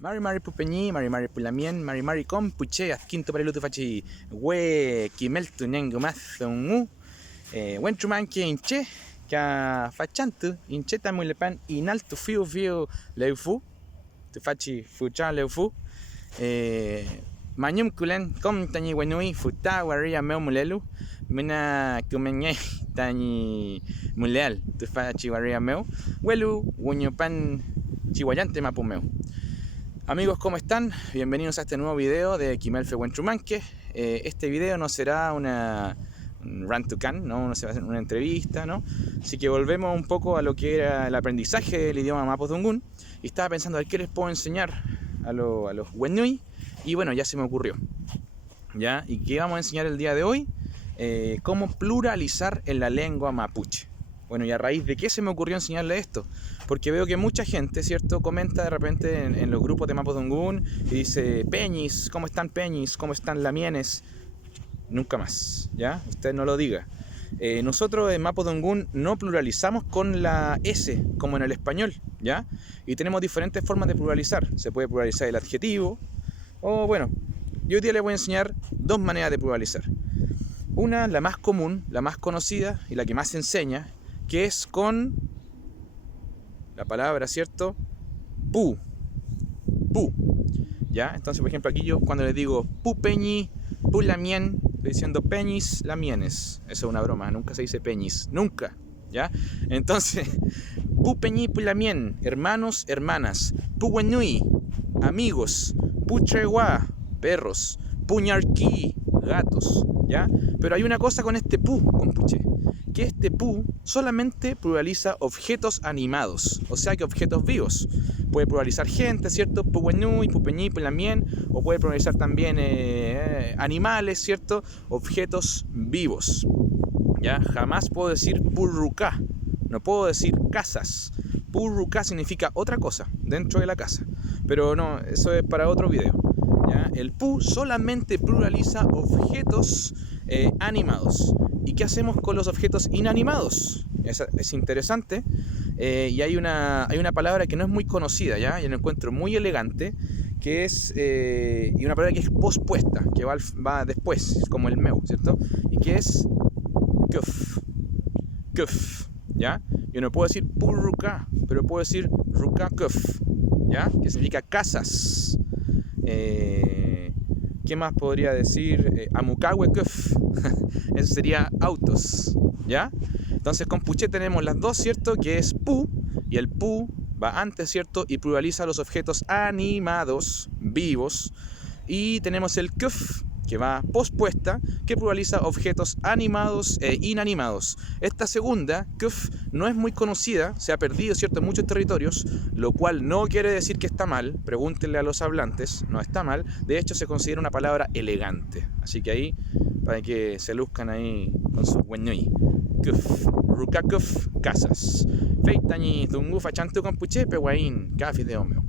Mari pupeñi, mari pulamien, mari compuche, azquinto para lutu fachi, we kimeltu nengo mazo un wenchuman que inche, que fachantu, inche tamu lepan, inaltu fiu leufu, tu fachi fuchan leufu, manyum kulen, kom tani wenui, futa waria meu mulelu, mina kumenye tani muleal, tu fachi waria meu, welu, wuñopan chihuayante mapumeu. Amigos, ¿cómo están? Bienvenidos a este nuevo video de Quimelfe Huenchumanque. Este video no será un run to can, no será una entrevista, ¿no? Así que volvemos un poco a lo que era el aprendizaje del idioma Mapudungun. Y estaba pensando, a ver, ¿qué les puedo enseñar a los Wenui? Y bueno, ya se me ocurrió. ¿Ya? ¿Y qué vamos a enseñar el día de hoy? Cómo pluralizar en la lengua mapuche. Bueno, ¿y a raíz de qué se me ocurrió enseñarle esto? Porque veo que mucha gente, ¿cierto?, comenta de repente en los grupos de Mapudungun y dice: Peñis, ¿cómo están Peñis? ¿Cómo están Lamienes? Nunca más, ¿ya? Usted no lo diga. Nosotros en Mapudungun no pluralizamos con la S, como en el español, ¿ya? Y tenemos diferentes formas de pluralizar. Se puede pluralizar el adjetivo, o bueno, yo hoy día les voy a enseñar dos maneras de pluralizar. Una, la más común, la más conocida y la que más se enseña, que es con la palabra, ¿cierto? Pu. Pu. ¿Ya? Entonces, por ejemplo, aquí yo cuando les digo pu peñi, pu lamien, estoy diciendo peñis, lamienes. Eso es una broma, nunca se dice peñis. Nunca. ¿Ya? Entonces, pu peñi, pu lamien, hermanos, hermanas. Pu wenui, amigos. Pu treguá, perros. Pu ñarqui, gatos. ¿Ya? Pero hay una cosa con este pu, compuche, que este pu solamente pluraliza objetos animados, o sea que objetos vivos. Puede pluralizar gente, ¿cierto? Pu wenui, pu peñi, pu lamien, o puede pluralizar también animales, ¿cierto? Objetos vivos. ¿Ya? Jamás puedo decir purrucá, no puedo decir casas. Purrucá significa otra cosa dentro de la casa, pero no, eso es para otro video. ¿Ya? El pu solamente pluraliza objetos animados. ¿Y qué hacemos con los objetos inanimados? Es interesante. Y hay una palabra que no es muy conocida, ¿ya? Yo la encuentro muy elegante, que es y una palabra que es pospuesta, que va después, como el meu, ¿cierto? Y que es kuf. Kuf, ¿ya? Yo no puedo decir purruca, pero puedo decir ruca kuf, ¿ya? Que significa casas. ¿Qué más podría decir? Amucawe kuf. Eso sería autos, ¿ya? Entonces con puché tenemos las dos, ¿cierto? Que es pu, y el pu va antes, ¿cierto? Y pluraliza los objetos animados, vivos. Y tenemos el kuf, que va pospuesta, que pluraliza objetos animados e inanimados. Esta segunda, kuf, no es muy conocida, se ha perdido, ¿cierto?, en muchos territorios, lo cual no quiere decir que está mal. Pregúntenle a los hablantes, no está mal. De hecho, se considera una palabra elegante. Así que ahí, para que se luzcan ahí con su wenui. Kuf, ruka kuf, casas. Feitañi, dungu fachantu con puche, pehuaín, cafis de homeo.